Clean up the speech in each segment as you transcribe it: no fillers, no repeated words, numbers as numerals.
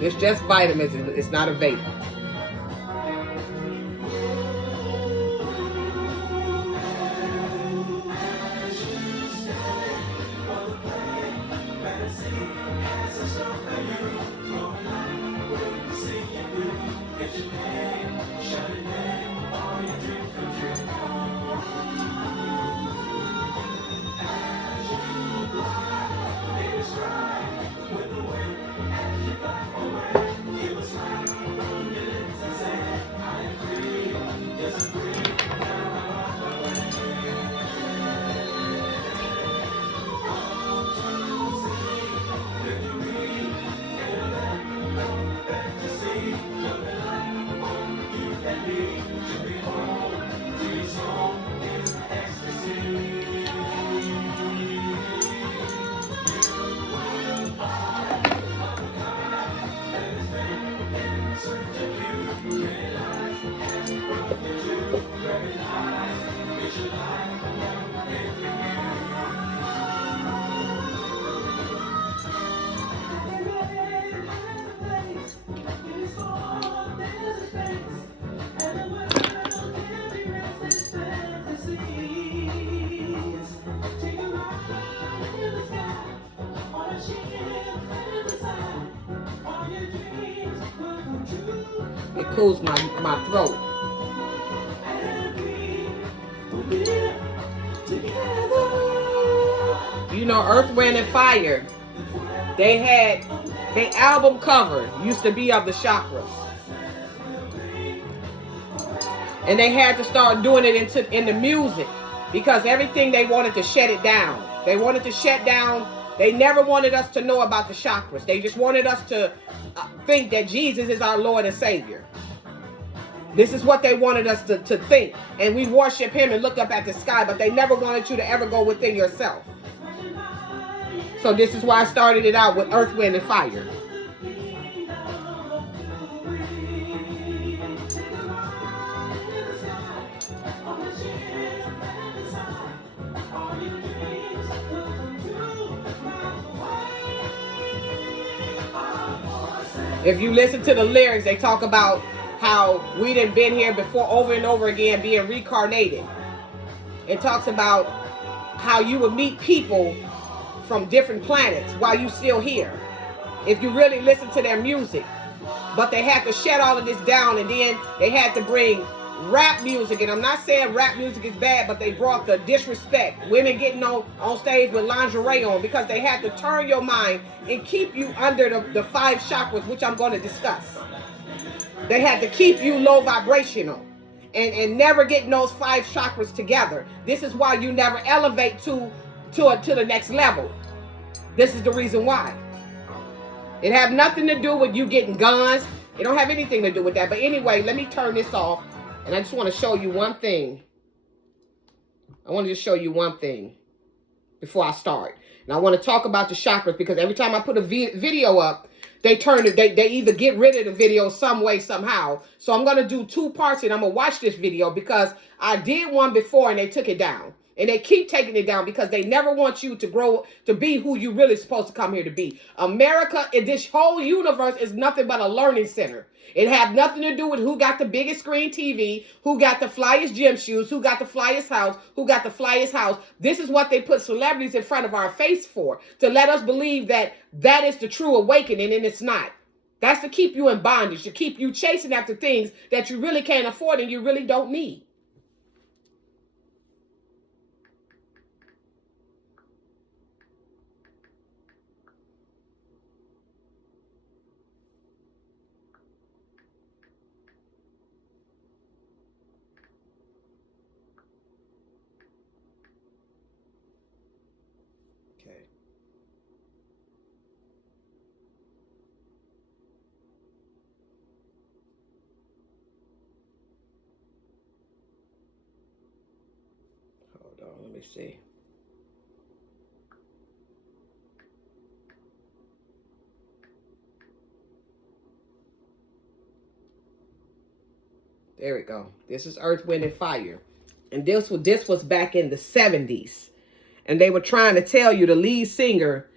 It's just vitamins. It's not a vape. It cools my throat. You know, Earth, Wind, and Fire, their album cover used to be of the chakras. And they had to start doing it in the music because everything they wanted to shut it down. They wanted to shut down. They never wanted us to know about the chakras. They just wanted us to think that Jesus is our Lord and Savior. This is what they wanted us to think. And we worship him and look up at the sky, but they never wanted you to ever go within yourself. So this is why I started it out with Earth, Wind, and Fire. If you listen to the lyrics, they talk about how we done been here before over and over again being reincarnated. It talks about how you would meet people from different planets while you still here. If you really listen to their music. But they had to shut all of this down, and then they had to bring rap music. And I'm not saying rap music is bad, but they brought the disrespect. Women getting on stage with lingerie on, because they had to turn your mind and keep you under the 5 chakras, which I'm going to discuss. They had to keep you low vibrational and never getting those 5 chakras together. This is why you never elevate to the next level. This is the reason why. It have nothing to do with you getting guns. It don't have anything to do with that. But anyway, let me turn this off. And I just want to show you one thing. I want to just show you one thing before I start. And I want to talk about the chakras, because every time I put a video up, they either get rid of the video some way, somehow. So I'm going to do 2 parts, and I'm going to watch this video because I did one before and they took it down. And they keep taking it down because they never want you to grow to be who you really supposed to come here to be. America, this whole universe is nothing but a learning center. It had nothing to do with who got the biggest screen TV, who got the flyest gym shoes, who got the flyest house, who got the flyest house. This is what they put celebrities in front of our face for, to let us believe that that is the true awakening, and it's not. That's to keep you in bondage, to keep you chasing after things that you really can't afford and you really don't need. Okay. Hold on, let me see. There we go. This is Earth, Wind, and Fire. And this was back in the 70s. And they were trying to tell you the lead singer,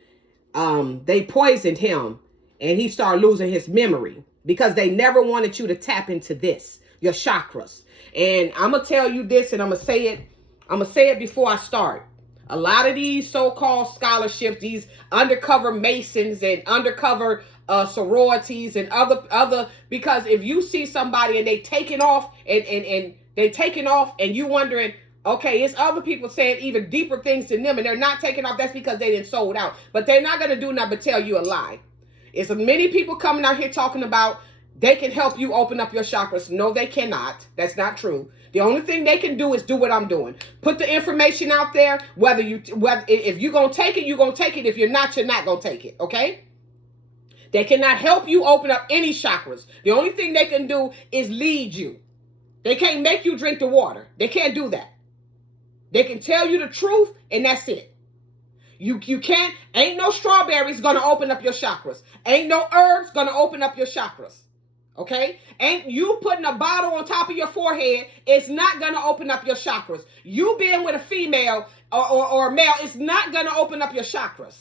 they poisoned him and he started losing his memory because they never wanted you to tap into this, your chakras. And I'm going to tell you this, and I'm going to say it before I start. A lot of these so-called scholarships, these undercover Masons and undercover sororities and other, because if you see somebody and they taking off and they taking off and you wondering, okay, it's other people saying even deeper things than them and they're not taking off, that's because they didn't sold out. But they're not going to do nothing but tell you a lie. It's many people coming out here talking about they can help you open up your chakras. No, they cannot. That's not true. The only thing they can do is do what I'm doing. Put the information out there. Whether if you're going to take it, you're going to take it. If you're not going to take it. Okay? They cannot help you open up any chakras. The only thing they can do is lead you. They can't make you drink the water. They can't do that. They can tell you the truth, and that's it. You can't, ain't no strawberries going to open up your chakras. Ain't no herbs going to open up your chakras. Okay? Ain't you putting a bottle on top of your forehead, it's not going to open up your chakras. You being with a female or a male, it's not going to open up your chakras.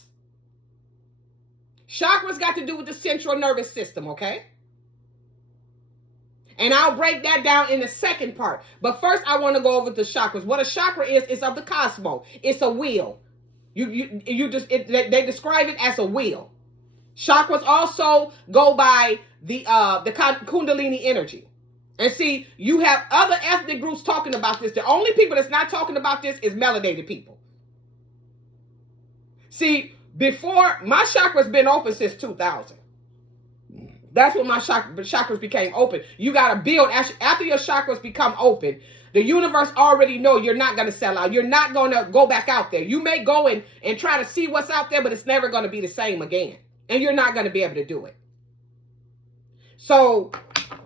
Chakras got to do with the central nervous system, okay? And I'll break that down in the second part. But first, I want to go over the chakras. What a chakra is of the cosmos. It's a wheel. They describe it as a wheel. Chakras also go by the Kundalini energy. And see, you have other ethnic groups talking about this. The only people that's not talking about this is melanated people. See, before, my chakra's been open since 2000. That's when my chakras became open. You got to build. After your chakras become open, the universe already know you're not going to sell out. You're not going to go back out there. You may go in and try to see what's out there, but it's never going to be the same again. And you're not going to be able to do it. So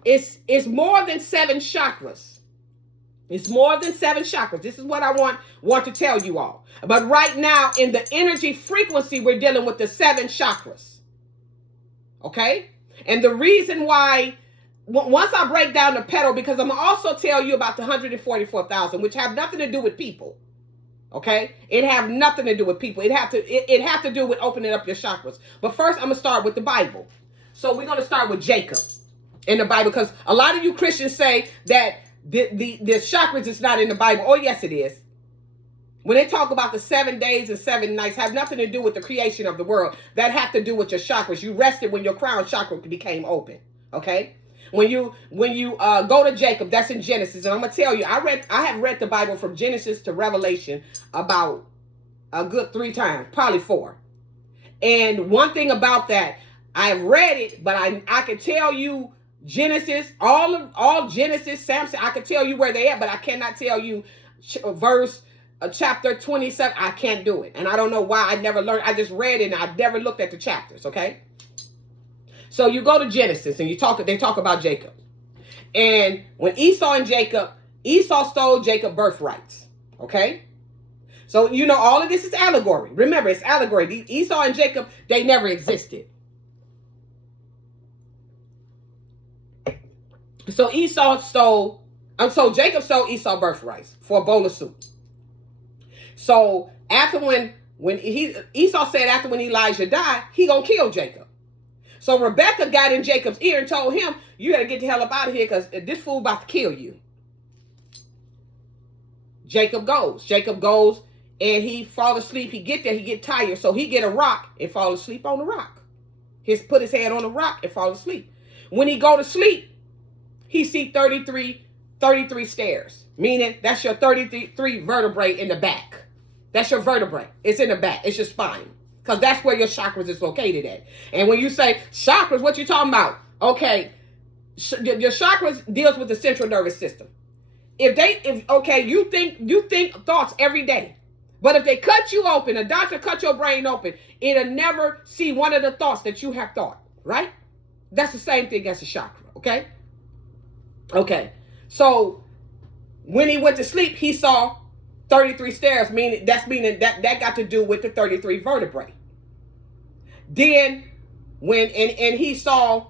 it's more than 7 chakras. It's more than 7 chakras. This is what I want to tell you all. But right now, in the energy frequency, we're dealing with the 7 chakras. Okay? And the reason why, once I break down the petal, because I'm going to also tell you about the 144,000, which have nothing to do with people. Okay? It have nothing to do with people. It have to do with opening up your chakras. But first, I'm going to start with the Bible. So we're going to start with Jacob in the Bible, because a lot of you Christians say that the chakras is not in the Bible. Oh, yes, it is. When they talk about the 7 days and 7 nights, have nothing to do with the creation of the world. That have to do with your chakras. You rested when your crown chakra became open. Okay? When you go to Jacob, that's in Genesis. And I'm going to tell you, I have read the Bible from Genesis to Revelation about a good 3 times, probably 4. And one thing about that, I've read it, but I can tell you Genesis, all Genesis, Samson, I can tell you where they at, but I cannot tell you chapter 27. I can't do it. And I don't know why. I never learned. I just read it and I never looked at the chapters. Okay. So you go to Genesis and they talk about Jacob. And when Esau stole Jacob's birthrights. Okay. So, all of this is allegory. Remember, it's allegory. Esau and Jacob, they never existed. So Jacob stole Esau's birthrights for a bowl of soup. So after when Esau said after when Elijah died, he gonna kill Jacob. So Rebecca got in Jacob's ear and told him, you gotta get the hell up out of here because this fool about to kill you. Jacob goes and he fall asleep. He get there, he get tired. So he get a rock and fall asleep on the rock. Put his head on the rock and fall asleep. When he go to sleep, he see 33 stairs, meaning that's your 33 vertebrae in the back. That's your vertebrae. It's in the back. It's your spine. Because that's where your chakras is located at. And when you say chakras, what you talking about? Okay, your chakras deals with the central nervous system. You think thoughts every day. But if they cut you open, a doctor cut your brain open, it'll never see one of the thoughts that you have thought, right? That's the same thing as a chakra, okay? Okay, so when he went to sleep, he saw 33 stairs, meaning that got to do with the 33 vertebrae. Then when and he saw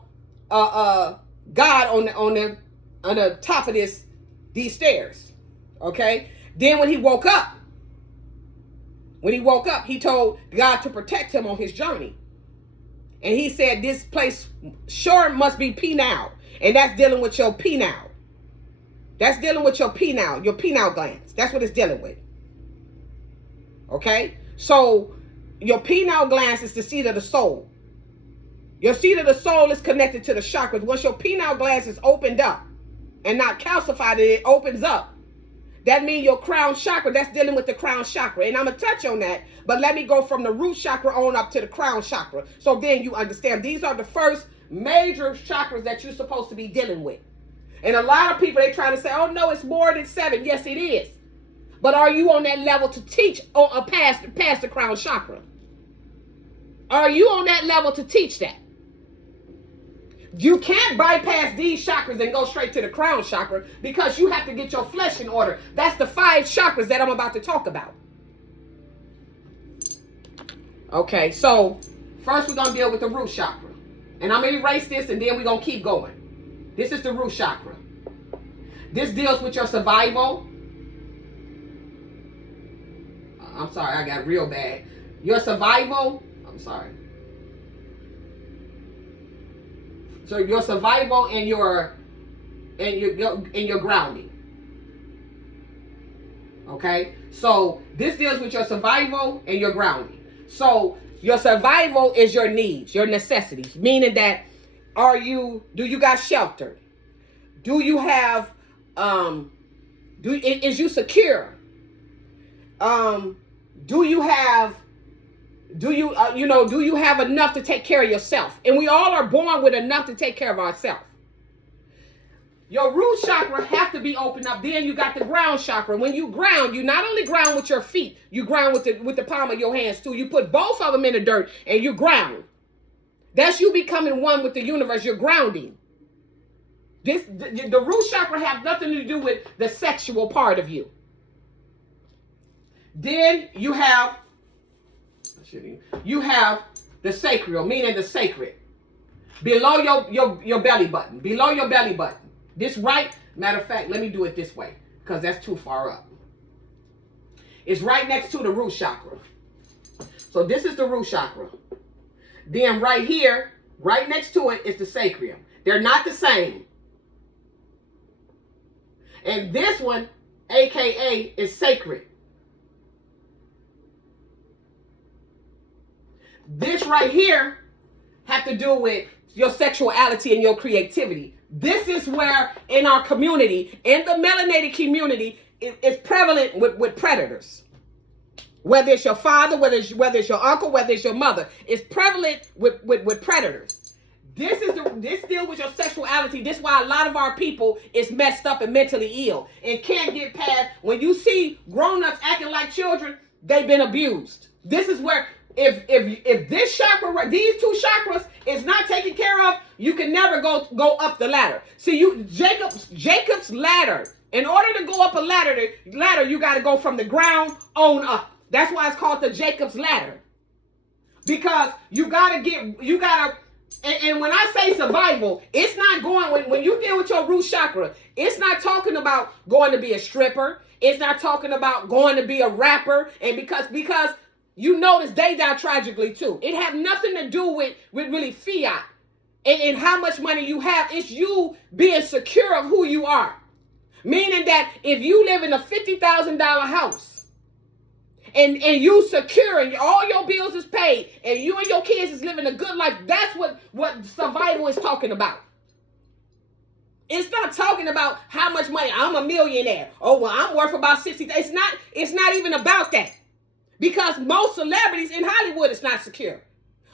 God on on the top of these stairs. Okay. Then when he woke up, he told God to protect him on his journey. And he said, this place sure must be penile. And that's dealing with your penile. That's dealing with your penile glands. That's what it's dealing with. Okay? So your penile glands is the seat of the soul. Your seat of the soul is connected to the chakras. Once your penile glands is opened up and not calcified, it opens up. That means your crown chakra, that's dealing with the crown chakra. And I'm going to touch on that, but let me go from the root chakra on up to the crown chakra. So then you understand these are the first major chakras that you're supposed to be dealing with. And a lot of people, they trying to say, oh no, it's more than 7. Yes, it is. But are you on that level to teach past the crown chakra? Are you on that level to teach that? You can't bypass these chakras and go straight to the crown chakra because you have to get your flesh in order. That's the 5 chakras that I'm about to talk about. Okay, so first we're going to deal with the root chakra. And I'm going to erase this and then we're going to keep going. This is the root chakra. This deals with your survival. I'm sorry, I got real bad. Your survival. I'm sorry. So your survival and your grounding. Okay? So this deals with your survival and your grounding. So your survival is your needs, your necessities, meaning that do you got shelter? Do you have is you secure? Do you have enough to take care of yourself? And we all are born with enough to take care of ourselves. Your root chakra have to be opened up. Then you got the ground chakra. When you ground, you not only ground with your feet, you ground with the palm of your hands too. You put both of them in the dirt and you ground. That's you becoming one with the universe. You're grounding. The root chakra have nothing to do with the sexual part of you. Then you have the sacral, meaning the sacred. Below your belly button. Below your belly button. This right, matter of fact, let me do it this way, because that's too far up. It's right next to the root chakra. So this is the root chakra. Then right here, right next to it is the sacrum. They're not the same. And this one, aka, is sacred. This right here have to do with your sexuality and your creativity. This is where in our community, in the melanated community, it's prevalent with predators. Whether it's your father, whether it's your uncle, whether it's your mother, it's prevalent with predators. This deal with your sexuality. This is why a lot of our people is messed up and mentally ill and can't get past. When you see grown-ups acting like children, they've been abused. This is where if this chakra, these 2 chakras is not taken care of, you can never go up the ladder. See, Jacob's ladder. In order to go up a ladder, you got to go from the ground on up. That's why it's called the Jacob's ladder. Because you gotta. And when I say survival, it's not going, when you deal with your root chakra, it's not talking about going to be a stripper. It's not talking about going to be a rapper. And because you notice they die tragically too. It have nothing to do with really fiat and how much money you have. It's you being secure of who you are. Meaning that if you live in a $50,000 house and you secure and all your bills is paid and you and your kids is living a good life, that's what survival is talking about. It's not talking about how much money. I'm a millionaire. Oh, well, I'm worth about 60. It's not even about that. Because most celebrities in Hollywood is not secure.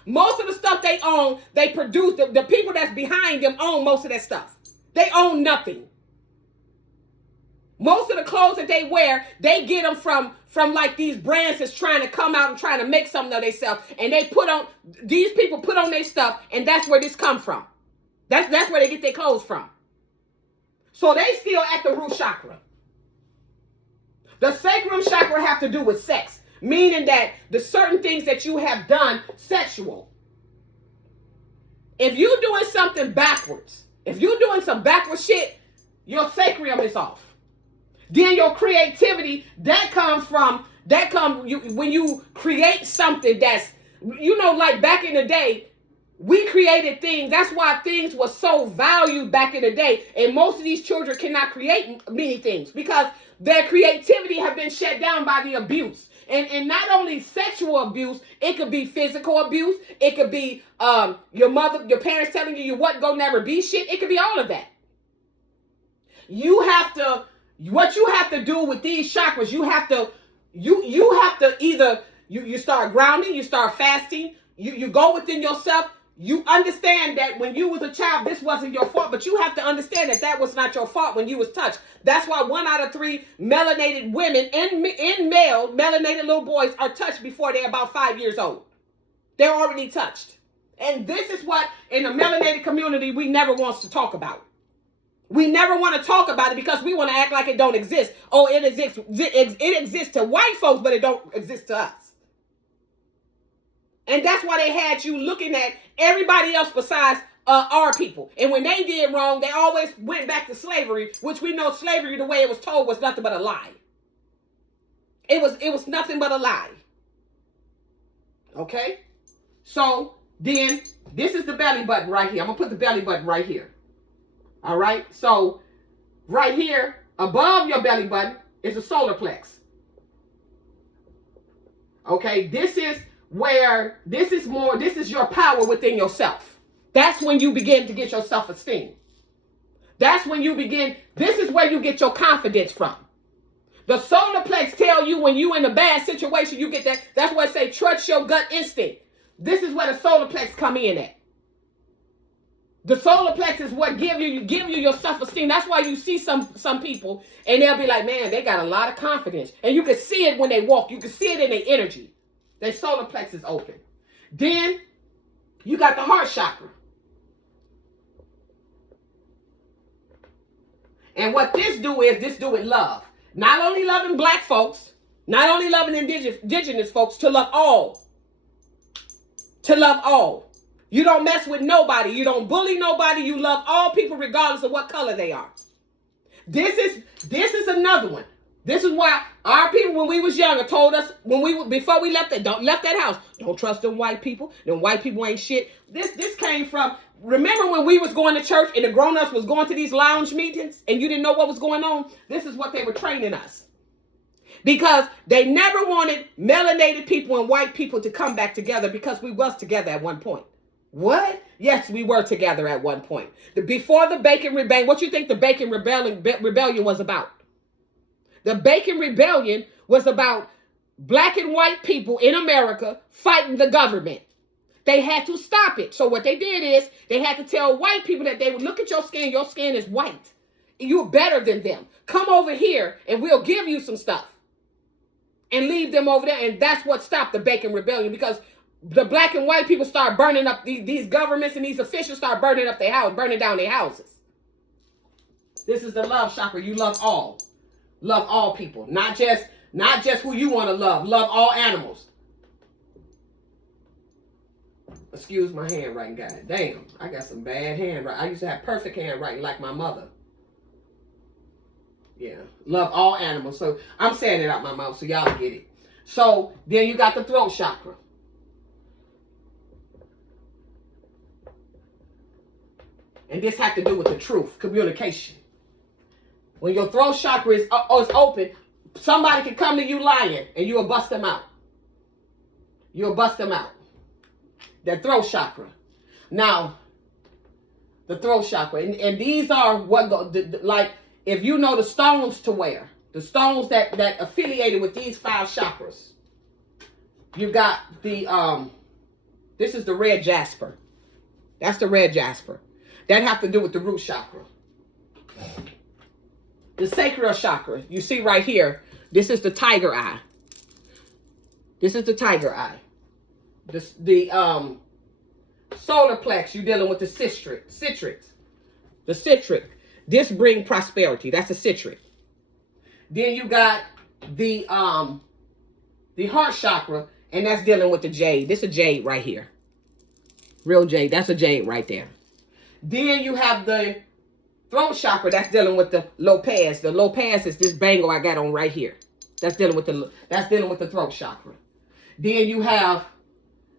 Most of the stuff they own, they produce, the people that's behind them own most of that stuff. They own nothing. Most of the clothes that they wear, they get them from like these brands that's trying to come out and trying to make something of themselves. And these people put on their stuff, and that's where this come from. That's where they get their clothes from. So they still at the root chakra. The sacrum chakra have to do with sex. Meaning that the certain things that you have done sexual. If you're doing something backwards, if you're doing some backward shit, Your sacrum is off. Then your creativity, when you create something that's, like back in the day, we created things. That's why things were so valued back in the day. And most of these children cannot create many things because their creativity have been shut down by the abuse. And not only sexual abuse, it could be physical abuse. It could be your parents telling you what go never be shit. It could be all of that. What you have to do with these chakras, you have to either you start grounding, you start fasting, you go within yourself. You understand that when you was a child, this wasn't your fault, but you have to understand that was not your fault when you was touched. That's why 1 out of 3 melanated women and male melanated little boys are touched before they're about 5 years old. They're already touched. And this is what in the melanated community we never wants to talk about. We never want to talk about it because we want to act like it don't exist. Oh, it exists. It exists to white folks, but it don't exist to us. And that's why they had you looking at everybody else besides our people. And when they did wrong, they always went back to slavery, which we know slavery, the way it was told, was nothing but a lie. It was nothing but a lie. Okay? So then this is the belly button right here. I'm going to put the belly button right here. All right? So right here above your belly button is a solar plex. Okay? This is your power within yourself. That's when you begin to get your self-esteem. That's when this is where you get your confidence from. The solar plex tell you when you in a bad situation, you get that. That's why I say trust your gut instinct. This is where the solar plex come in at. The solar plex is what give you your self-esteem. That's why you see some people and they'll be like, man, they got a lot of confidence. And you can see it when they walk. You can see it in their energy. Their solar plex is open. Then you got the heart chakra. And what this do with love. Not only loving black folks, not only loving indigenous folks, to love all. To love all. You don't mess with nobody. You don't bully nobody. You love all people regardless of what color they are. This is another one. This is why our people, when we was younger, told us before we left that house, don't trust them white people. Them white people ain't shit. This came from, remember when we was going to church and the grown-ups was going to these lounge meetings and you didn't know what was going on? This is what they were training us. Because they never wanted melanated people and white people to come back together because we was together at one point. What? Yes, we were together at one point. Before the Bacon Rebellion, what you think the Bacon Rebellion was about? The Bacon Rebellion was about black and white people in America fighting the government. They had to stop it. So what they did is they had to tell white people that they would look at your skin is white. You're better than them. Come over here and we'll give you some stuff. And leave them over there. And that's what stopped the Bacon Rebellion, because the black and white people start burning up these governments, and these officials start burning up their house, burning down their houses. This is the love chakra. You love all. Love all people, not just who you want to love. Love all animals. Excuse my handwriting, guys. Damn, I got some bad handwriting. I used to have perfect handwriting like my mother. Yeah, love all animals. So I'm saying it out my mouth so y'all get it. So then you got the throat chakra. And this has to do with the truth, communication. When your throat chakra is open, somebody can come to you lying and you'll bust them out. You'll bust them out. That throat chakra. Now, the throat chakra. And these are like, if you know the stones to wear, the stones that affiliated with these 5 chakras. You got this is the red jasper. That's the red jasper. That have to do with the root chakra. The sacral chakra, you see right here, this is the tiger eye. This is the tiger eye. The solar plex, you're dealing with the citrix. The citric. This brings prosperity. That's a citric. Then you got the heart chakra, and that's dealing with the jade. This is a jade right here. Real jade. That's a jade right there. Then you have the throat chakra, that's dealing with the Lopez. The Lopez is this bangle I got on right here. That's dealing with the throat chakra. Then you have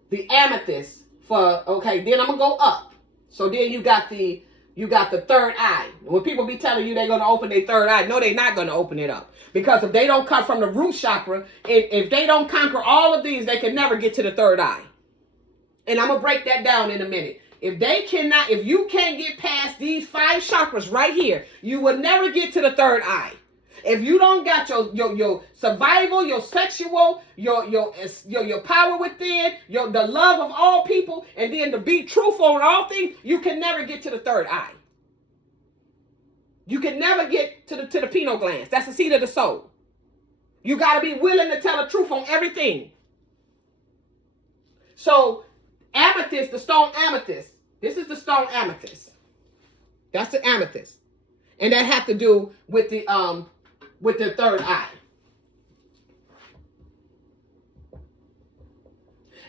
the amethyst for, okay, then I'm gonna go up. So then you got the third eye. When people be telling you they're gonna open their third eye, no, they're not gonna open it up. Because if they don't come from the root chakra, if they don't conquer all of these, they can never get to the third eye. And I'm gonna break that down in a minute. If you can't get past these 5 chakras right here, you will never get to the third eye. If you don't got your survival, your sexual, your power within, the love of all people, and then to be truthful on all things, you can never get to the third eye. You can never get to the pineal glands. That's the seat of the soul. You got to be willing to tell the truth on everything. So amethyst, the stone amethyst. This is the stone amethyst. That's the amethyst. And that has to do with the third eye.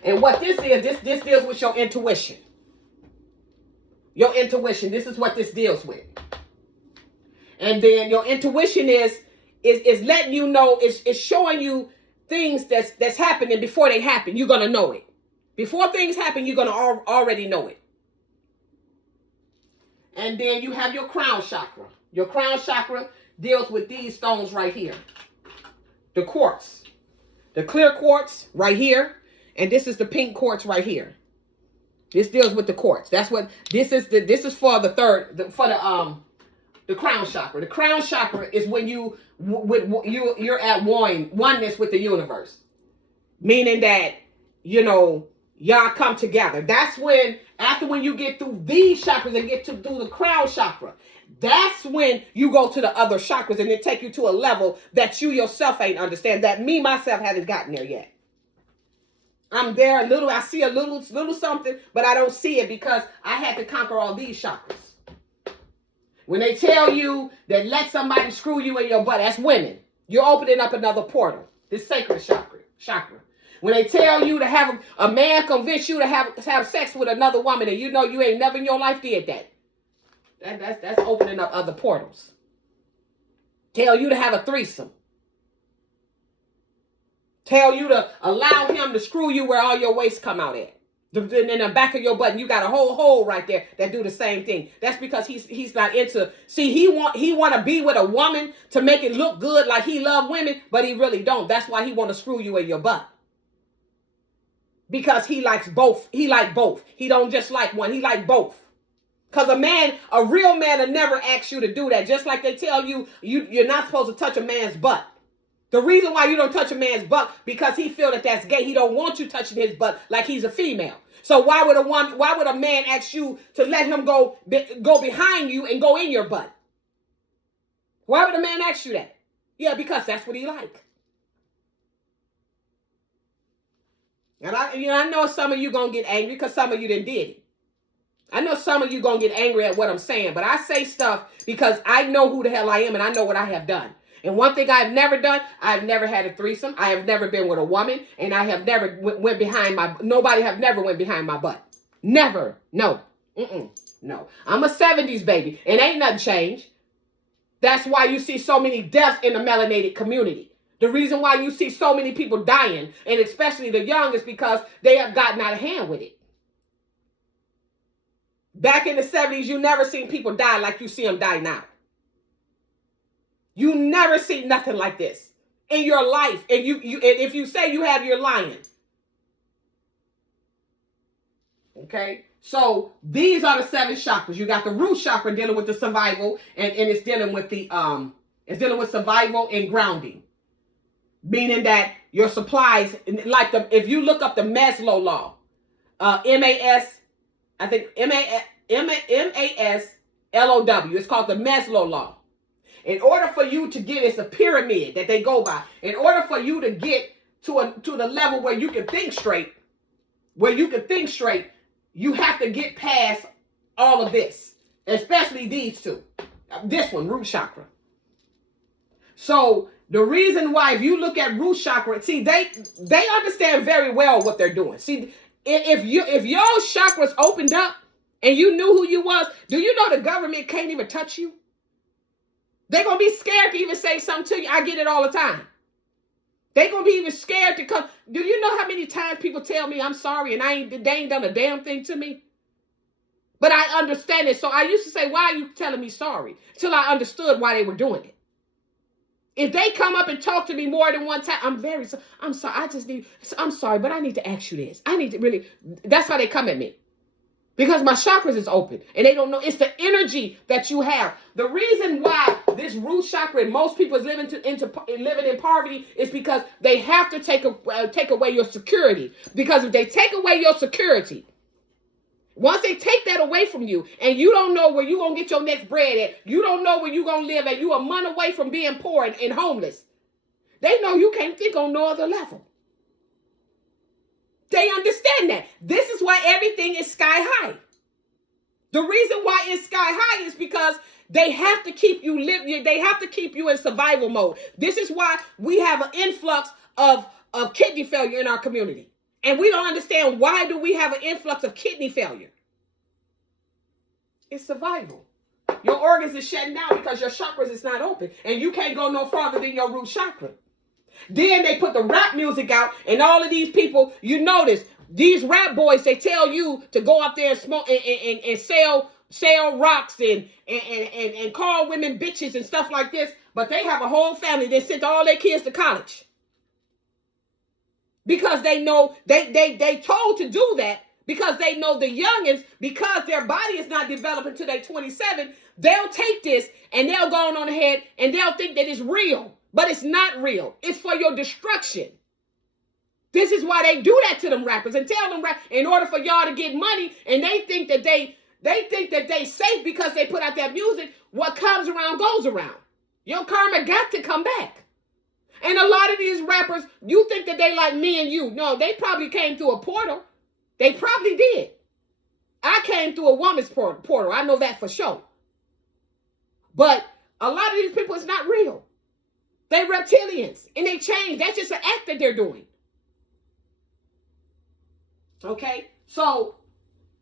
And what this is, this deals with your intuition. Your intuition, this is what this deals with. And then your intuition is letting you know, is showing you things that's happening before they happen. You're going to know it. Before things happen, you're going to already know it. And then you have your crown chakra. Your crown chakra deals with these stones right here. The quartz. The clear quartz right here. And this is the pink quartz right here. This deals with the quartz. That's what this is for the crown chakra. The crown chakra is when you're at oneness with the universe. Meaning that, y'all come together. That's when, after when you get through these chakras and get through the crown chakra, that's when you go to the other chakras and it take you to a level that you yourself ain't understand, that me, myself, haven't gotten there yet. I'm there a little, I see a little something, but I don't see it because I had to conquer all these chakras. When they tell you that let somebody screw you in your butt, that's women. You're opening up another portal. This sacred chakra. When they tell you to have a man convince you to have sex with another woman and you know you ain't never in your life did that. That's opening up other portals. Tell you to have a threesome. Tell you to allow him to screw you where all your waste come out at. In the back of your butt, and you got a whole hole right there that do the same thing. That's because he's not into. See, he want to be with a woman to make it look good, like he love women, but he really don't. That's why he want to screw you in your butt. Because he likes both. He like both. He don't just like one. He like both. Because a real man will never ask you to do that. Just like they tell you, you're not supposed to touch a man's butt. The reason why you don't touch a man's butt, because he feel that that's gay. He don't want you touching his butt like he's a female. So why would a man ask you to let him go behind you and go in your butt? Why would a man ask you that? Yeah, because that's what he like. And I know some of you gonna get angry because some of you done did it. I know some of you gonna get angry at what I'm saying, but I say stuff because I know who the hell I am and I know what I have done. And one thing I've never done, I've never had a threesome. I have never been with a woman, and I have never nobody have never went behind my butt. Never. No. No. I'm a 70s baby, and ain't nothing changed. That's why you see so many deaths in the melanated community. The reason why you see so many people dying, and especially the young, is because they have gotten out of hand with it. Back in the 70s, you never seen people die like you see them die now. You never see nothing like this in your life. And and if you say you have, you're lying. Okay? So these are the 7 chakras. You got the root chakra dealing with the survival, and it's dealing with survival and grounding. Meaning that your supplies, like if you look up the Maslow law, M-A-S-L-O-W, it's called the Maslow law. In order for you to get, it's a pyramid that they go by. In order for you to get to the level where you can think straight, you have to get past all of this, especially these two. This one, root chakra. So the reason why, if you look at root chakra, see, they understand very well what they're doing. See, if your chakras opened up and you knew who you was, do you know the government can't even touch you? They're going to be scared to even say something to you. I get it all the time. They're going to be even scared to come. Do you know how many times people tell me I'm sorry and they ain't done a damn thing to me? But I understand it. So I used to say, why are you telling me sorry? Till I understood why they were doing it. If they come up and talk to me more than one time, I'm sorry. I'm sorry, but I need to ask you this. I need to really, that's how they come at me. Because my chakras is open and they don't know. It's the energy that you have. The reason why this root chakra and most people is living in poverty is because they have to take away your security. Because if they take away your security, once they take that away from you and you don't know where you're going to get your next bread at, you don't know where you're going to live at, you a month away from being poor and homeless, they know you can't think on no other level. They understand that. This is why everything is sky high. The reason why it's sky high is because they have to keep you living. They have to keep you in survival mode. This is why we have an influx of kidney failure in our community. And we don't understand why do we have an influx of kidney failure. It's survival. Your organs is shutting down because your chakras is not open. And you can't go no farther than your root chakra. Then they put the rap music out, and all of these people, you notice, these rap boys, they tell you to go out there and smoke and sell rocks and call women bitches and stuff like this, but they have a whole family that sent all their kids to college. Because they know, they told to do that, because they know the youngins, because their body is not developing until they're 27, they'll take this and they'll go on ahead and they'll think that it's real. But it's not real. It's for your destruction. This is why they do that to them rappers and tell them in order for y'all to get money, and they think that they safe because they put out that music. What comes around goes around. Your karma got to come back. And a lot of these rappers, you think that they like me and you. No, they probably came through a portal. They probably did. I came through a woman's portal. I know that for sure. But a lot of these people, it's not real. They reptilians and they change. That's just an act that they're doing. Okay, so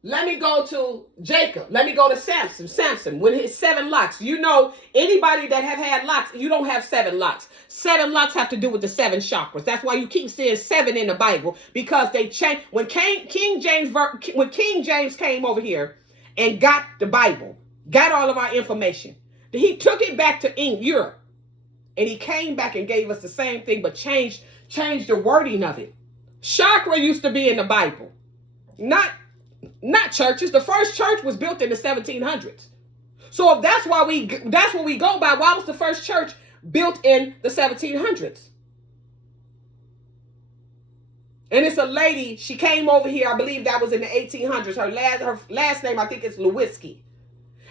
let me go to Jacob. Let me go to Samson. Samson, with his 7 locks. You know, anybody that have had locks, you don't have 7 locks. 7 locks have to do with the 7 chakras. That's why you keep seeing 7 in the Bible, because they change. When King James came over here and got the Bible, got all of our information, he took it back to Europe. And he came back and gave us the same thing, but changed the wording of it. Chakra used to be in the Bible, not churches. The first church was built in the 1700s. So if that's what we go by, why was the first church built in the 1700s? And it's a lady. She came over here. I believe that was in the 1800s. Her last name, I think, is Lewinsky.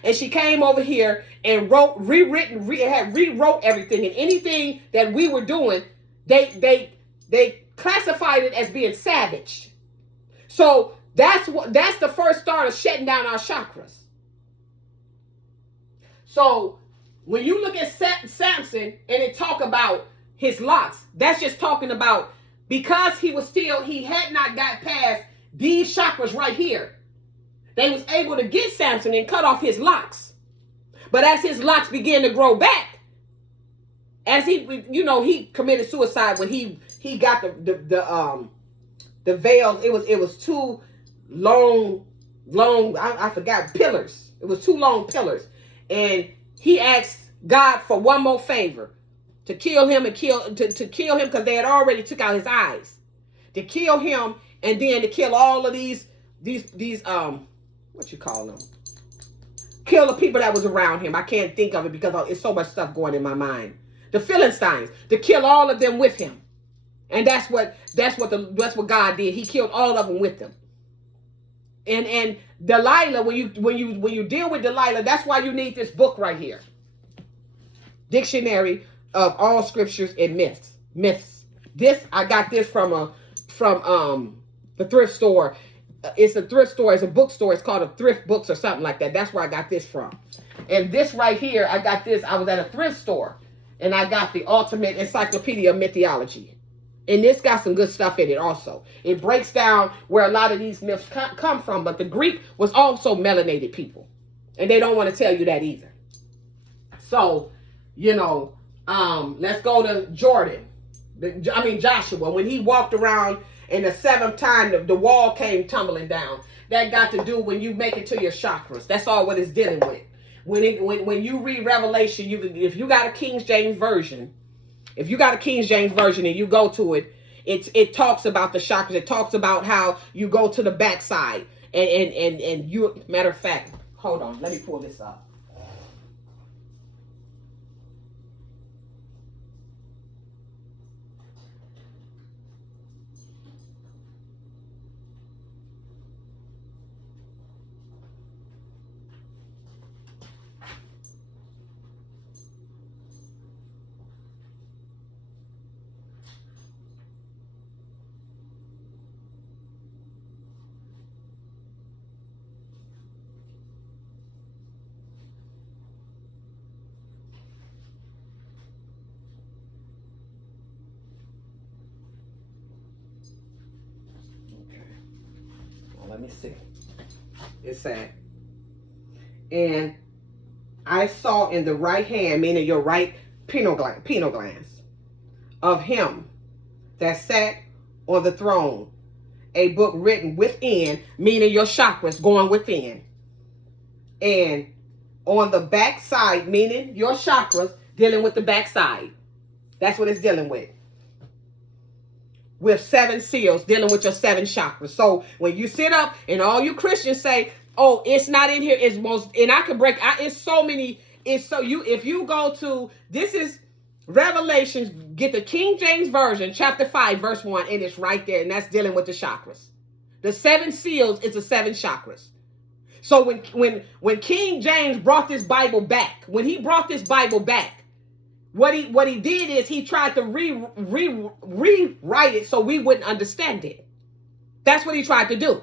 And she came over here and rewrote everything. And anything that we were doing, they classified it as being savage. So that's the first start of shutting down our chakras. So when you look at Samson and it talk about his locks, that's just talking about because he had not got past these chakras right here. They was able to get Samson and cut off his locks. But as his locks began to grow back, as he committed suicide when he got the veil. It was too long, I forgot, pillars. It was 2 long pillars. And he asked God for one more favor, to kill him and kill him, because they had already took out his eyes. To kill him, and then to kill all of these what you call them? Kill the people that was around him. I can't think of it because it's so much stuff going in my mind. The Philistines, to kill all of them with him. And that's what God did. He killed all of them with them. And Delilah, when you deal with Delilah, that's why you need this book right here. Dictionary of all scriptures and myths. This, I got this from the thrift store. It's a thrift store. It's a bookstore. It's called a Thrift Books or something like that. That's where I got this from. And this right here, I got this. I was at a thrift store and I got the Ultimate Encyclopedia of Mythology. And this got some good stuff in it also. It breaks down where a lot of these myths come from. But the Greek was also melanated people. And they don't want to tell you that either. So, let's go to Jordan. Joshua. When he walked around and the seventh time the wall came tumbling down. That got to do when you make it to your chakras. That's all what it's dealing with. When you read Revelation, if you got a King James version, and you go to it, it talks about the chakras. It talks about how you go to the backside. And you, matter of fact, hold on, let me pull this up. Let me see. It said, and I saw in the right hand, meaning your right pineal glands, of him that sat on the throne, a book written within, meaning your chakras going within. And on the back side, meaning your chakras dealing with the back side. That's what it's dealing with. With 7 seals, dealing with your 7 chakras. So when you sit up and all you Christians say, oh, it's not in here, it's most, and I can it's so many, if you go to, this is Revelations, get the King James Version, chapter 5, verse 1, and it's right there, and that's dealing with the chakras. The 7 seals is the 7 chakras. So when King James brought this Bible back, what he did is he tried to rewrite it so we wouldn't understand it. That's what he tried to do.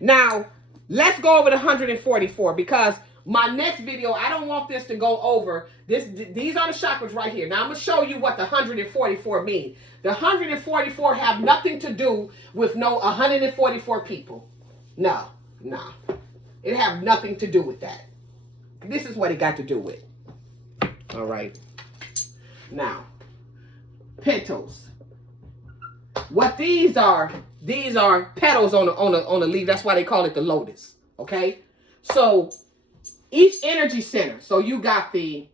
Now, let's go over the 144 because my next video, I don't want this to go over. These are the chakras right here. Now, I'm going to show you what the 144 mean. The 144 have nothing to do with 144 people. No. It have nothing to do with that. This is what it got to do with. All right. Now, petals. What these are petals on a leaf. That's why they call it the lotus. Okay. So each energy center. So you got the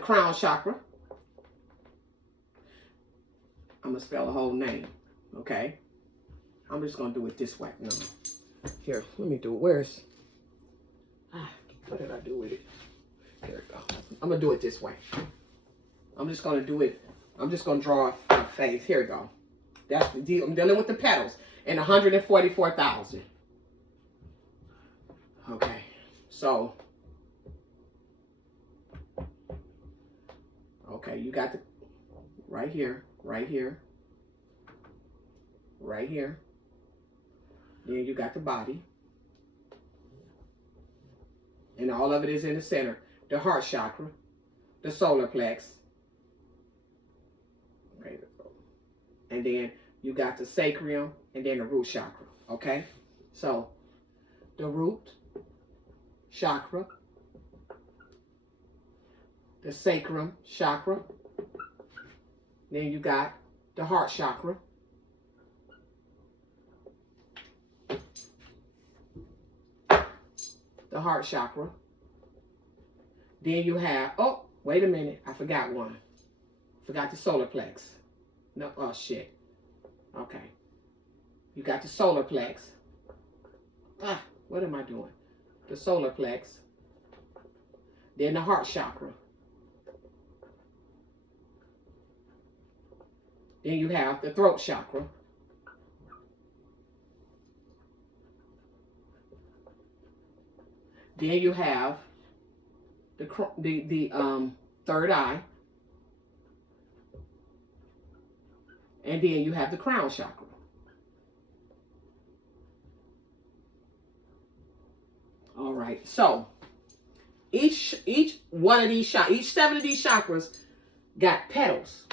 crown chakra. I'm gonna spell the whole name. Okay. I'm just gonna do it this way. No. Here, let me do it. What did I do with it? Here we go. I'm going to do it this way. I'm just going to do it. I'm just going to draw a face. Here we go. That's the deal. I'm dealing with the petals and 144,000. Okay. So. Okay. You got the right here. Then you got the body. And all of it is in the center. The heart chakra, the solar plex. Okay. And then you got the sacrum and then the root chakra. Okay. So the root chakra, the sacrum chakra. Then you got the heart chakra. The heart chakra. Then you have, oh, wait a minute. I forgot one. Forgot the solar plex. No, oh, shit. Okay. You got the solar plex. What am I doing? The solar plex. Then the heart chakra. Then you have the throat chakra. Then you have the third eye. And then you have the crown chakra. All right. So each one of these each 7 of these chakras got petals.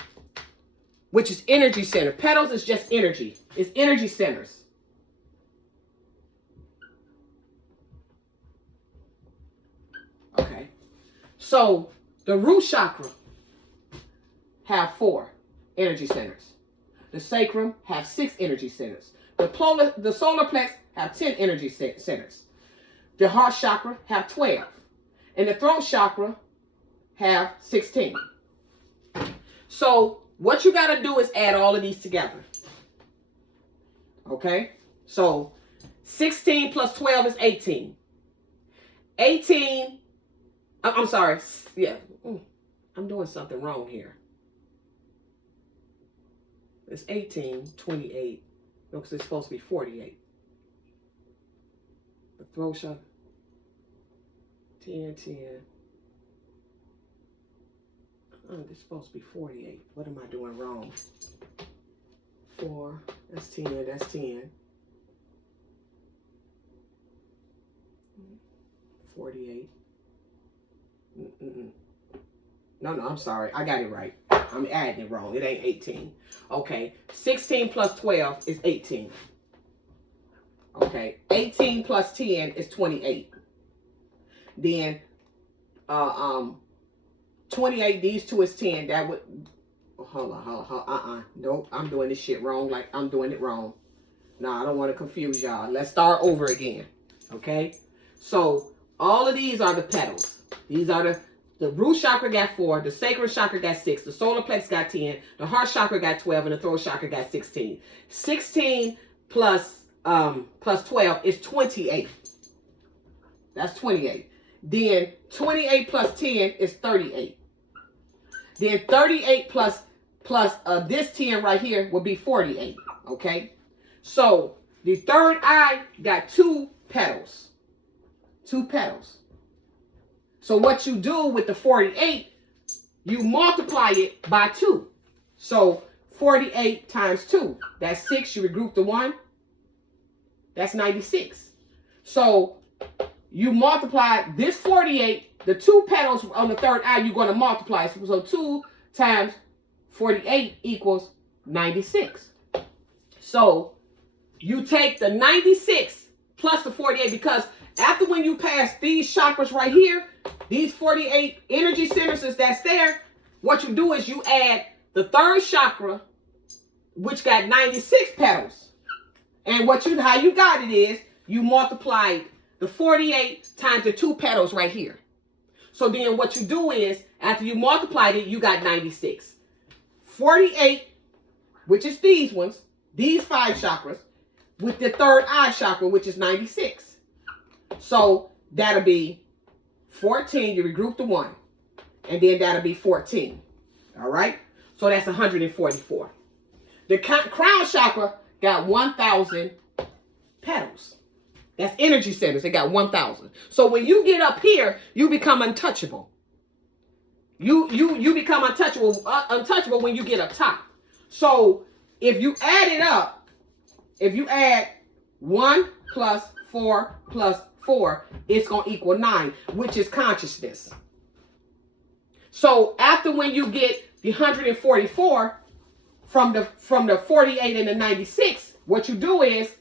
which is energy center. Petals is just energy. It's energy centers. Okay. So the root chakra have 4 energy centers. The sacrum have 6 energy centers. The solar plex have 10 energy centers. The heart chakra have 12. And the throat chakra have 16. So what you got to do is add all of these together. Okay? So 16 plus 12 is 18. 18, I'm sorry. Yeah. I'm doing something wrong here. It's 18, 28. No, because it's supposed to be 48. The throat chakra. 10, 10. Oh, it's supposed to be 48. What am I doing wrong? 4, that's 10, that's 10. 48. No, I'm sorry. I got it right. I'm adding it wrong. It ain't 18. Okay. 16 plus 12 is 18. Okay. 18 plus 10 is 28. Then 28, these two is 10. That would, hold on. Nope, I'm doing this shit wrong. Like, I'm doing it wrong. No, I don't want to confuse y'all. Let's start over again. Okay? So, all of these are the petals. These are the root chakra got 4, the sacral chakra got 6, the solar plex got 10, the heart chakra got 12, and the throat chakra got 16. 16 plus 12 is 28. That's 28. Then 28 plus 10 is 38. Then 38 plus this 10 right here will be 48. Okay? So the third eye got 2 petals. 2 petals. So what you do with the 48, you multiply it by 2. So 48 times 2, that's 6. You regroup the 1. That's 96. So you multiply this 48, the 2 petals on the third eye, you're going to multiply. So 2 times 48 equals 96. So you take the 96 plus the 48, because after when you pass these chakras right here, these 48 energy centers that's there, what you do is you add the third chakra, which got 96 petals. And how you got it is you multiplied the 48 times the 2 petals right here. So then what you do is, after you multiplied it, you got 96. 48, which is these ones, these 5 chakras, with the third eye chakra, which is 96. So that'll be 14. You regroup the 1. And then that'll be 14. All right? So that's 144. The crown chakra got 1,000 petals. That's energy centers. It got 1,000. So when you get up here, you become untouchable. You become untouchable when you get up top. So if you add it up, if you add 1 plus 4 plus 4, it's going to equal 9, which is consciousness. So after when you get the 144 from the 48 and the 96, what you do is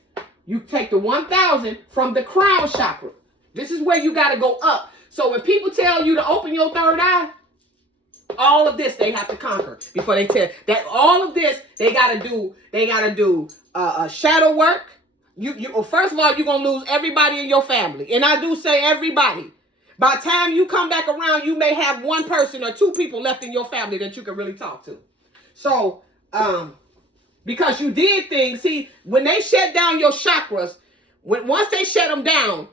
you take the 1,000 from the crown chakra. This is where you got to go up. So when people tell you to open your third eye, all of this they have to conquer before they tell that. All of this they got to do. They got to do shadow work. Well, first of all, you're going to lose everybody in your family. And I do say everybody. By the time you come back around, you may have 1 person or 2 people left in your family that you can really talk to. So, because you did things, see, when they shut down your chakras, once they shut them down,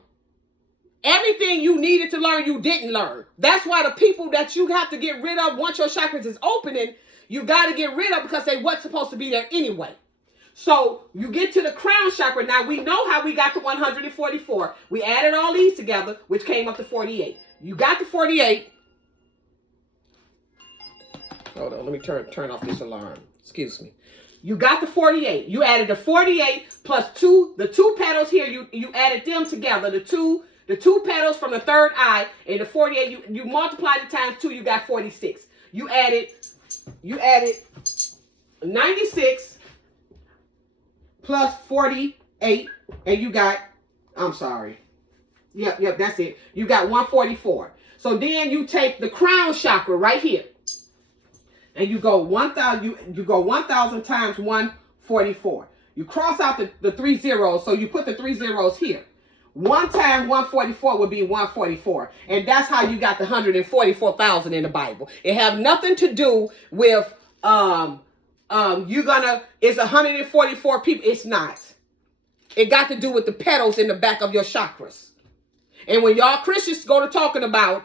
everything you needed to learn, you didn't learn. That's why the people that you have to get rid of once your chakras is opening, you got to get rid of because they wasn't supposed to be there anyway. So you get to the crown chakra. Now we know how we got to 144. We added all these together, which came up to 48. You got to 48. Hold on, let me turn off this alarm. Excuse me. You got the 48. You added the 48 plus 2, the 2 petals here. You added them together. The two petals from the third eye and the 48. You multiplied it times 2. You got 46. You added 96 plus 48, and you got, I'm sorry. Yep, that's it. You got 144. So then you take the crown chakra right here, and you go 1,000. You go 1,000 times 144. You cross out the 3 zeros, so you put the 3 zeros here. 1 times 144 would be 144, and that's how you got the 144,000 in the Bible. It have nothing to do with it's 144 people. It's not. It got to do with the petals in the back of your chakras. And when y'all Christians go to talking about,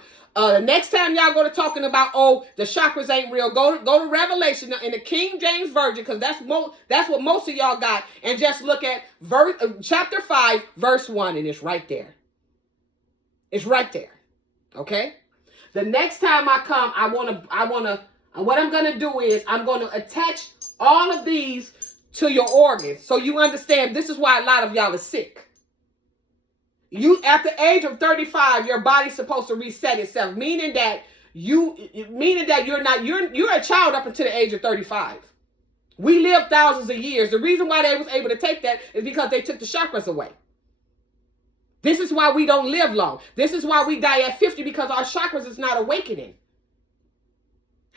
next time y'all go to talking about, oh, the chakras ain't real, go to Revelation in the King James Version, because that's what most of y'all got, and just look at chapter 5, verse 1, and it's right there. It's right there. Okay? The next time I come, what I'm gonna do is I'm gonna attach all of these to your organs, so you understand this is why a lot of y'all are sick. You, at the age of 35, your body's supposed to reset itself, meaning that you're a child up until the age of 35. We live thousands of years. The reason why they was able to take that is because they took the chakras away. This is why we don't live long. This is why we die at 50, because our chakras is not awakening.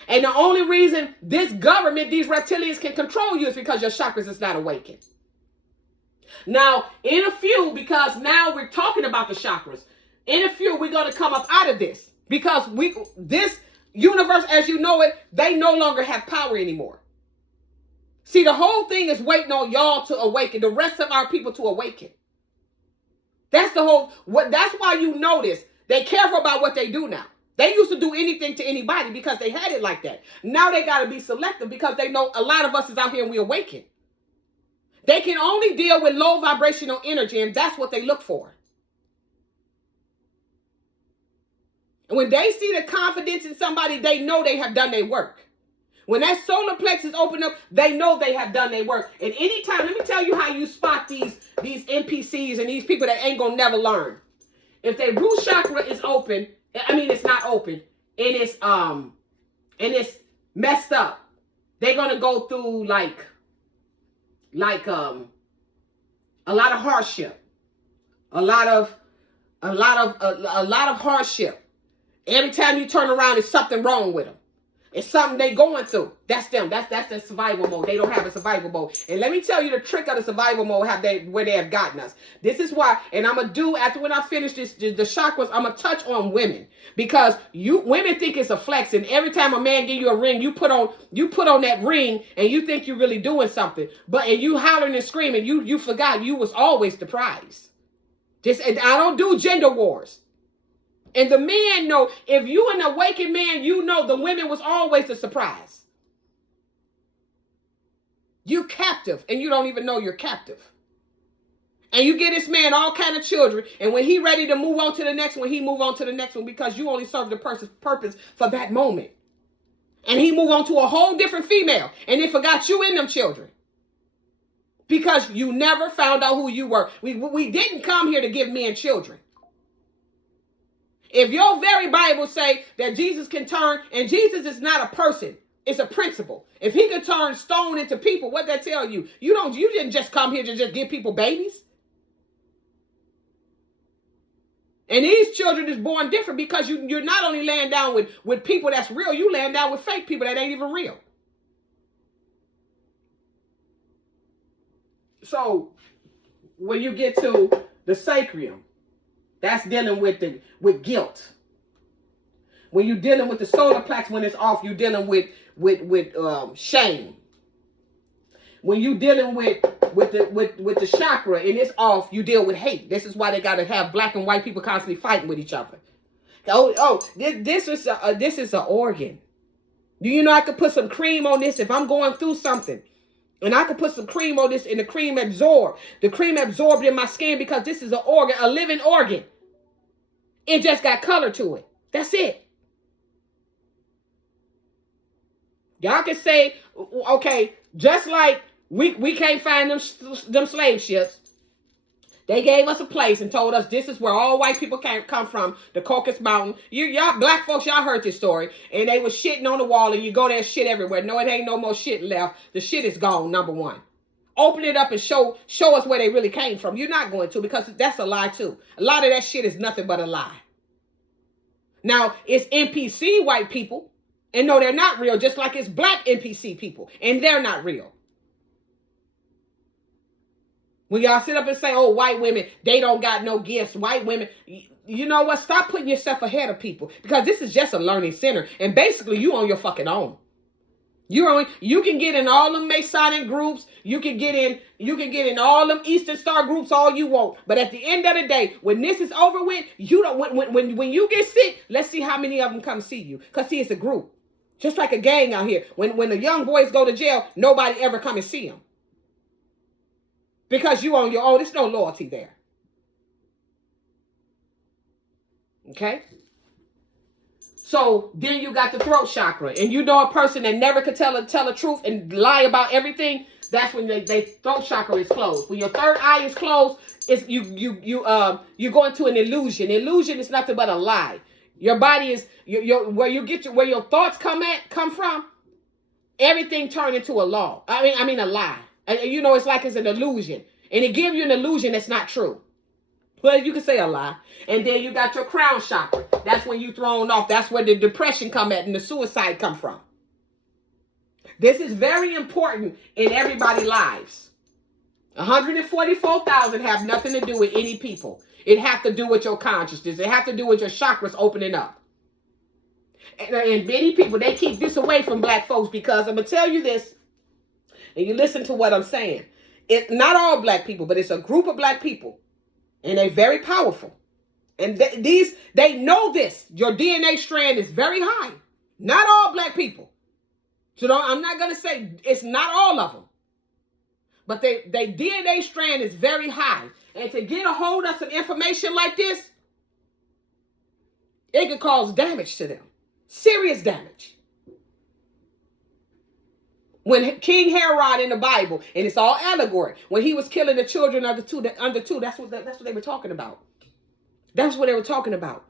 And the only reason this government, these reptilians, can control you is because your chakras is not awakened. Now, in a few, because now we're talking about the chakras, in a few, we're going to come up out of this, because this universe, as you know it, they no longer have power anymore. See, the whole thing is waiting on y'all to awaken, the rest of our people to awaken. That's why you notice they careful about what they do now. They used to do anything to anybody because they had it like that. Now they got to be selective because they know a lot of us is out here and we awaken. They can only deal with low vibrational energy, and that's what they look for. And when they see the confidence in somebody, they know they have done their work. When that solar plexus open up, they know they have done their work. And anytime, let me tell you how you spot these NPCs and these people that ain't gonna never learn. If their root chakra is open, it's not open, and it's messed up, they're gonna go through like a lot of hardship, a lot of hardship. Every time you turn around, there's something wrong with them. It's something they going through. That's them. That's the survival mode. They don't have a survival mode. And let me tell you the trick of the survival mode, where they have gotten us. This is why, and I'm gonna do, after when I finish this, the chakras, I'm gonna touch on women, because women think it's a flex, and every time a man give you a ring, you put on that ring, and you think you're really doing something, and you hollering and screaming, you forgot you was always the prize. I don't do gender wars. And the men know, if you an awakened man, you know the women was always the surprise. You captive, and you don't even know you're captive. And you get this man all kind of children, and when he ready to move on to the next one, he move on to the next one, because you only serve the person's purpose for that moment. And he move on to a whole different female, and they forgot you in them children. Because you never found out who you were. We didn't come here to give men children. If your very Bible say that Jesus can turn, and Jesus is not a person, it's a principle. If he could turn stone into people, what that tell you? You didn't just come here to just give people babies. And these children is born different, because you're not only laying down with people that's real, you laying down with fake people that ain't even real. So when you get to the sacrum, that's dealing with guilt. When you're dealing with the solar plex, when it's off, you're dealing with shame. When you're dealing with the chakra and it's off, you deal with hate. This is why they got to have black and white people constantly fighting with each other. This is an organ. Do you know I could put some cream on this if I'm going through something? And I could put some cream on this, and the cream absorbed. The cream absorbed in my skin, because this is an organ, a living organ. It just got color to it. That's it. Y'all can say, okay, just like we can't find them slave ships, They gave us a place and told us this is where all white people come from, the Caucasus Mountain. Y'all black folks, y'all heard this story. And they was shitting on the wall, and you go there, shit everywhere. No, it ain't no more shit left. The shit is gone, number one. Open it up and show us where they really came from. You're not going to, because that's a lie too. A lot of that shit is nothing but a lie. Now, it's NPC white people, and no, they're not real, just like it's black NPC people, and they're not real. When y'all sit up and say, oh, white women, they don't got no gifts, white women, you know what? Stop putting yourself ahead of people, because this is just a learning center, and basically you on your fucking own. You can get in all them Masonic groups. You can get in all them Eastern Star groups all you want. But at the end of the day, when this is over with, you don't when you get sick, let's see how many of them come see you. Because see, it's a group. Just like a gang out here. When the young boys go to jail, nobody ever come and see them. Because you on your own, there's no loyalty there. Okay? So then you got the throat chakra, and you know a person that never could tell the truth and lie about everything. That's when they throat chakra is closed. When your third eye is closed, it's you go into an illusion. Illusion is nothing but a lie. Your body is where your thoughts come from. Everything turned into a law. I mean a lie. And you know, it's like it's an illusion, and it gives you an illusion that's not true. Well, you can say a lie. And then you got your crown chakra. That's when you thrown off. That's where the depression come at and the suicide come from. This is very important in everybody's lives. 144,000 have nothing to do with any people. It has to do with your consciousness. It has to do with your chakras opening up. And many people, they keep this away from black folks, because I'm going to tell you this, and you listen to what I'm saying. It's not all black people, but it's a group of black people. And they're very powerful. And they know this. Your DNA strand is very high. Not all black people. So I'm not going to say it's not all of them. But their DNA strand is very high. And to get a hold of some information like this, it could cause damage to them. Serious damage. When King Herod in the Bible, and it's all allegory, when he was killing the children under two, that's what they were talking about. That's what they were talking about,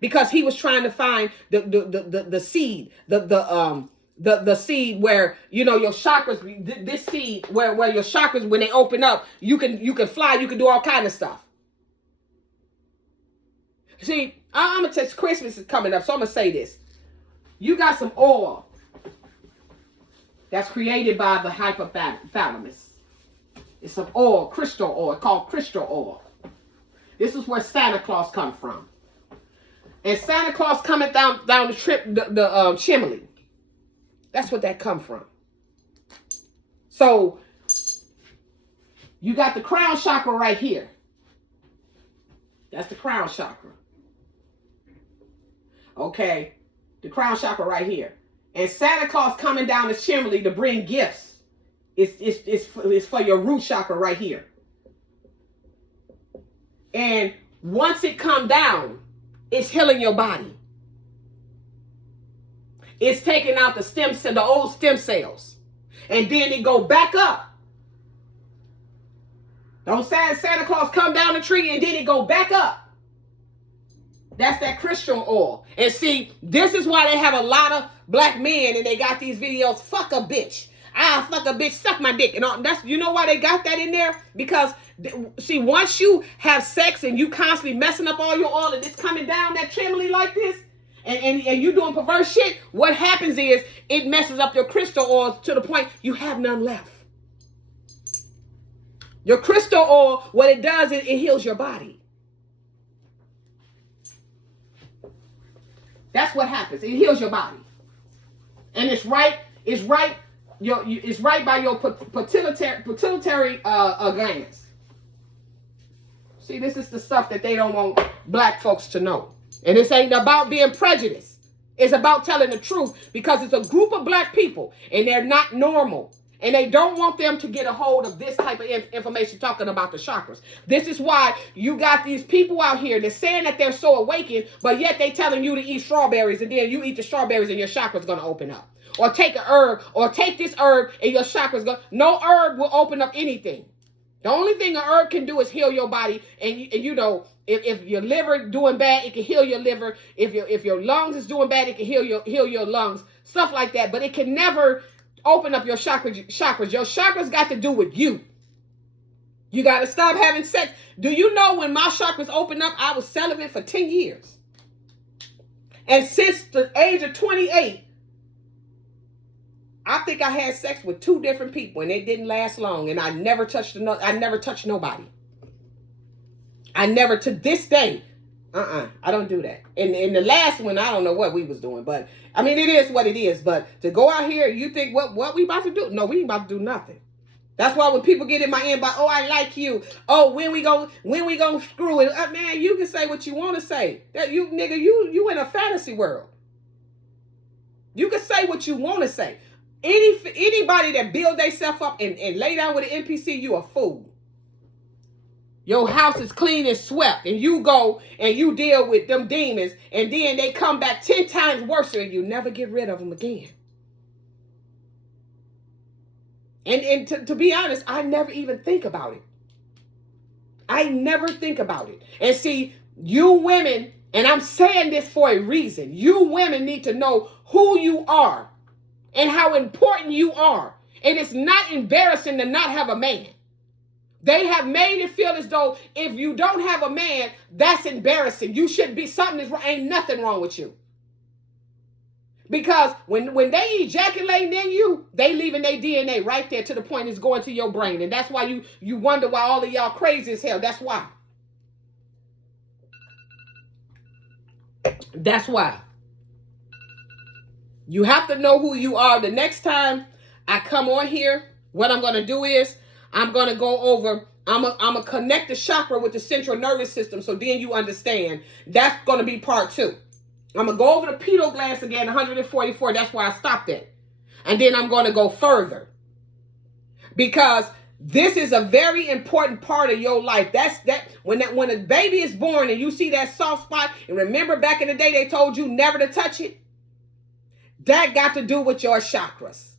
because he was trying to find the seed, the seed where, you know, your chakras, this seed where your chakras, when they open up, you can fly, you can do all kind of stuff. See, I'm gonna tell you, Christmas is coming up, so I'm gonna say this: you got some oil that's created by the hypothalamus. It's some oil, crystal oil, called crystal oil. This is where Santa Claus comes from. And Santa Claus coming down the chimney. That's what that come from. So you got the crown chakra right here. That's the crown chakra. Okay, the crown chakra right here. And Santa Claus coming down the chimney to bring gifts. It's for your root chakra right here. And once it come down, it's healing your body. It's taking out the old stem cells. And then it go back up. Don't say Santa Claus come down the tree and then it go back up. That's that crystal oil. And see, this is why they have a lot of black men and they got these videos, fuck a bitch. Fuck a bitch, suck my dick. And all, you know why they got that in there? Because, see, once you have sex and you constantly messing up all your oil and it's coming down that chimney like this, and you doing perverse shit, what happens is it messes up your crystal oil to the point you have none left. Your crystal oil, what it does is it heals your body. That's what happens. It heals your body. And it's right by your pituitary glands. See, this is the stuff that they don't want black folks to know. And this ain't about being prejudiced. It's about telling the truth, because it's a group of black people and they're not normal. And they don't want them to get a hold of this type of information talking about the chakras. This is why you got these people out here that's saying that they're so awakened, but yet they telling you to eat strawberries, and then you eat the strawberries and your chakras going to open up. Or take an herb, or take this herb and your chakras go. No herb will open up anything. The only thing a herb can do is heal your body. And you know, if your liver doing bad, it can heal your liver. If your lungs is doing bad, it can heal your lungs. Stuff like that. But it can never open up your chakras. Your chakras got to do with you. You got to stop having sex. Do you know when my chakras opened up, I was celibate for 10 years. And since the age of 28, I think I had sex with 2 different people and it didn't last long. And I never touched nobody. I never, to this day, I don't do that. And the last one, I don't know what we was doing, but I mean, it is what it is. But to go out here, you think what we about to do? No, we ain't about to do nothing. That's why when people get in my inbox, oh, I like you. Oh, when we gonna screw it? Man, you can say what you want to say. That you nigga, you in a fantasy world. You can say what you want to say. Anybody that build themselves up and lay down with an NPC, you a fool. Your house is clean and swept, and you go and you deal with them demons, and then they come back 10 times worse, and you never get rid of them again. And to be honest, I never even think about it. I never think about it. And see, you women, and I'm saying this for a reason, you women need to know who you are and how important you are. And it's not embarrassing to not have a man. They have made it feel as though if you don't have a man, that's embarrassing. You should be, something is wrong. Ain't nothing wrong with you. Because when they ejaculating in you, they leaving their DNA right there to the point it's going to your brain. And that's why you wonder why all of y'all crazy as hell. That's why. That's why. You have to know who you are. The next time I come on here, what I'm going to do is I'm going to go over, I'm going to connect the chakra with the central nervous system so then you understand. That's going to be part 2. I'm going to go over the pineal glands again, 144. That's where I stopped at. And then I'm going to go further. Because this is a very important part of your life. When a baby is born and you see that soft spot, and remember back in the day they told you never to touch it? That got to do with your chakras.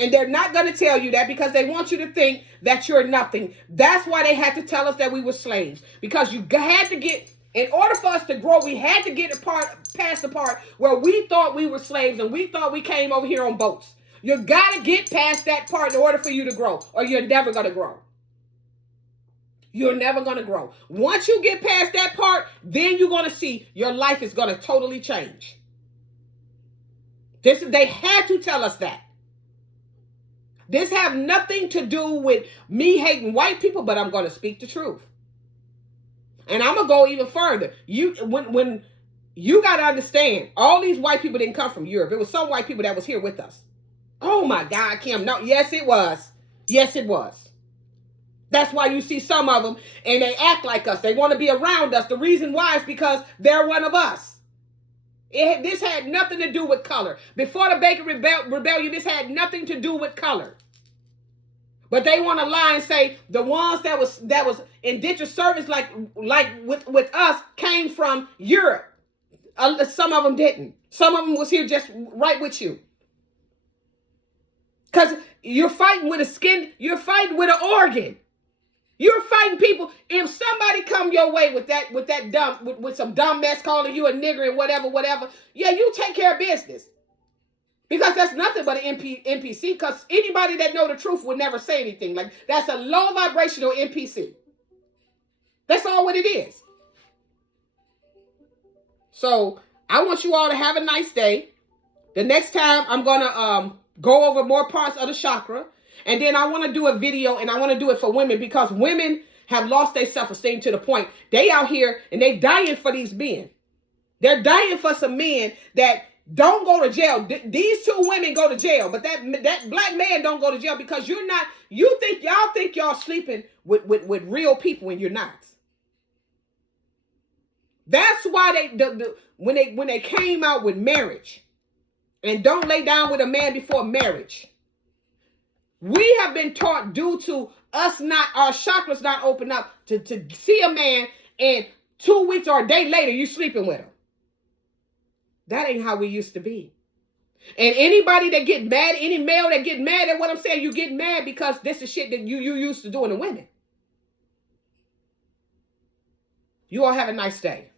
And they're not going to tell you that because they want you to think that you're nothing. That's why they had to tell us that we were slaves. Because you had to get, in order for us to grow, we had to get past the part where we thought we were slaves and we thought we came over here on boats. You got to get past that part in order for you to grow, or you're never going to grow. You're never going to grow. Once you get past that part, then you're going to see your life is going to totally change. They had to tell us that. This have nothing to do with me hating white people, but I'm going to speak the truth. And I'm going to go even further. When you got to understand, all these white people didn't come from Europe. It was some white people that was here with us. Oh my God, Kim. No, yes, it was. Yes, it was. That's why you see some of them and they act like us. They want to be around us. The reason why is because they're one of us. This had nothing to do with color. Before the Bacon Rebellion, this had nothing to do with color. But they want to lie and say the ones that was indentured service like with us came from Europe. Some of them didn't. Some of them was here just right with you. Because you're fighting with a skin, you're fighting with an organ. You're fighting people. If somebody come your way with some dumb mess calling you a nigger and whatever, yeah, you take care of business. Because that's nothing but an NPC. Because anybody that know the truth would never say anything. Like, that's a low vibrational NPC. That's all what it is. So I want you all to have a nice day. The next time I'm gonna go over more parts of the chakra. And then I want to do a video, and I want to do it for women because women have lost their self-esteem to the point they out here and they dying for these men. They're dying for some men that don't go to jail. These 2 women go to jail, but that black man don't go to jail because y'all think y'all sleeping with real people and you're not. That's why when they came out with marriage and don't lay down with a man before marriage. We have been taught due to us our chakras not open up to see a man and 2 weeks or a day later you sleeping with him. That ain't how we used to be. And anybody that get mad, any male that get mad at what I'm saying, you get mad because this is shit that you used to doing to women. You all have a nice day.